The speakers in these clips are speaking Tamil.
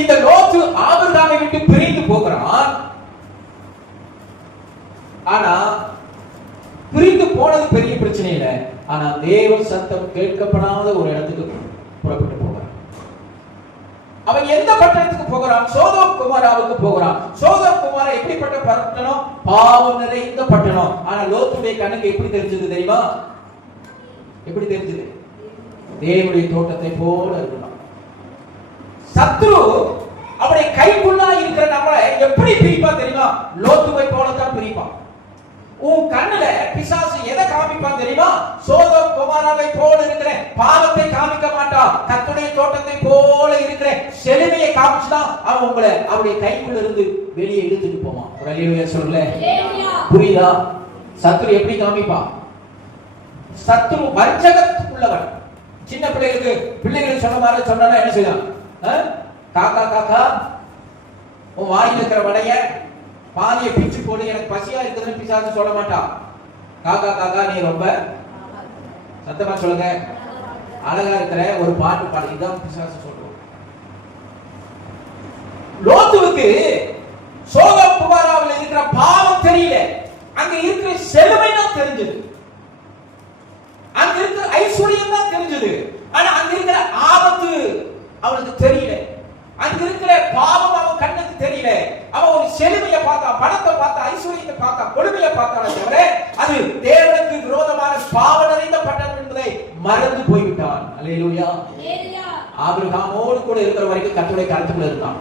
இந்த லோத்து ஆபிரகாமை விட்டு பிரிந்து போகிறான். ஆனா பிரிந்து போனது பெரிய பிரச்சனை இல்லை. ஆனா தேவ சத்தம் கேட்கப்படாத ஒரு இடத்துக்கு புறப்பட்டு போகிறான். அவன் எந்த பட்டணத்துக்கு போகிறான்? சோதோம் குமாராவுக்கு போகிறான். சோதோம் குமாரா எப்படிப்பட்ட பட்டணம்? பாவம் நிறைந்த பட்டணம். ஆனா லோத்துடைய கண்ணுக்கு எப்படி தெரிஞ்சது தெரியுமா? எப்படி தெரிஞ்சது? தேவனுடைய தோட்டத்தை போல இருக்கணும். சத்ரு அவருடைய கைக்குள்ளா இருக்கிற நம்மளை எப்படி பிரிப்பான் தெரியுமா? லோத்துவை போலத்தான் பிரிப்பான். உன் கண்ணுல பிசாசு எதை காமிப்பான் தெரியுமா? சோதோம் குமாராவை போல இருக்கிற பாவத்தை காமிக்க மாட்டான். கர்த்தருடைய தோட்டத்தை போல இருக்கிற செழுமையை காமிச்சுதான் அவன் உங்களை அவருடைய கைக்குள்ள இருந்து வெளியே இழுத்துட்டு போவான். ஒரு அல்லேலூயா சொல்ல. புரியுதா? சத்ரு எப்படி காமிப்பான்? சத்ரு வஞ்சகத்துக்குள்ளவன். சின்ன பிள்ளைகளுக்கு சொன்ன மாதிரி சொன்னா என்ன செய்யலாம்? காக்கா காக்கா உன் வாயில் இருக்கிற வடைய பாதியை பிச்சு போடு, எனக்கு பசியா இருக்குதுன்னு பிசாசு சொல்ல மாட்டான். காக்கா காக்கா நீ ரொம்ப சத்தமா சொல்லுங்க அழகா இருக்கிற ஒரு பாட்டு பாடு, இதான் பிசாசு சொல்றோம். லோத்துவுக்கு சோதோம் குமாராவில் இருக்கிற பாவம் தெரியல, அங்க இருக்கிற செழுமை தான் தெரிஞ்சது, அங்க இருக்கிற ஐஸ்வர்யம் தான் தெரிஞ்சது. ஆனா அங்க இருக்கிற ஆபத்து அவனுக்கு தெரியல, அங்க இருக்கிற பாவம் அவன் கண்ணுக்கு தெரியல. அவன் ஒரு செழுமையை பார்த்தா, பணத்தை பார்த்தா, ஐஸ்வர்யத்தை பார்த்தா, கொடுமையை பார்த்தானே தவிர அது தேவனுக்கு விரோதமான பாவம் நிறைந்த பட்டணம் என்பதை மறந்து போய்விட்டான். அல்லேலூயா. ஆபிரகாமோடு கூட இருக்கிற வரைக்கும் கர்த்தருடைய கருத்துக்குள்ள இருந்தான்.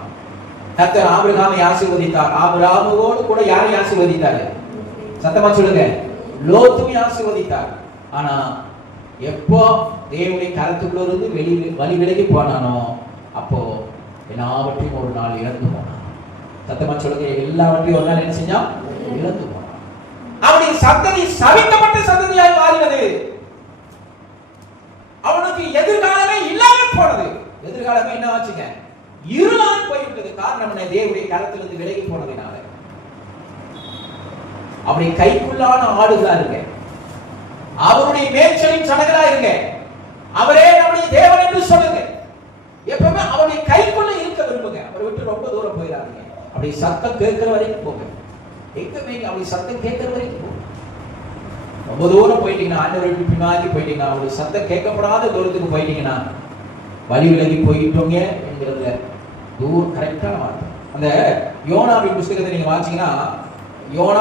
கர்த்தர் ஆபிரகாமை ஆசீர்வதித்தார். ஆபிரகாமோடு கூட யாரை ஆசீர்வதித்தார்? சத்தமா சொல்லுங்க. லோத்துவை ஆசீர்வதித்தார். ஆனா எப்போ தேவனுடைய கருத்துக்குள்ள இருந்து வழி விலகி போனானோ அப்போ எல்லாவற்றையும் ஒரு நாள் இழந்து போனான். சத்தமா சொல்லுங்க. எல்லாவற்றையும் ஒரு நாள் என்ன செஞ்சான்? இழந்து போனான். அவனுடைய சந்ததி சபிக்கப்பட்ட சந்ததியாய் மாறினது. அவனுக்கு எதிர்காலமே இல்லாமல் போனது. எதிர்காலமே என்ன ஆச்சுங்க? இருளாய் போய்விட்டது. காரணம் என்ன? தேவனுடைய கரத்திலிருந்து விலகி போனதுனால. அவருடைய கைக்குள்ளான ஆடுகளா இருங்க, அவருடைய மேய்ச்சலின் சடங்களா இருங்க, அவரே நம்முடைய தேவன் என்று சொல்லுங்க. எப்பவுமே அவருடைய கைக்குள்ள இருக்க விரும்புங்க. அவரை விட்டு ரொம்ப தூரம் போயிடாதீங்க. அப்படி சத்தம் கேட்கிற வரைக்கும் போங்க. எங்கமே அப்படி சத்தம் கேட்கிற வரைக்கும் போங்க. ரொம்ப தூரம் போயிட்டீங்கன்னா, ஆண்டவருக்கு பின்னாடி போயிட்டீங்கன்னா, அவருடைய சத்தம் கேட்கப்படாத தூரத்துக்கு போயிட்டீங்கன்னா வழி விலகி போயிட்டோங்க என்கிறதுல தூரம் கரெக்டான வார்த்தை. அந்த யோனாவின் புஸ்தகத்தை நீங்க வாசிங்கன்னா, யோனா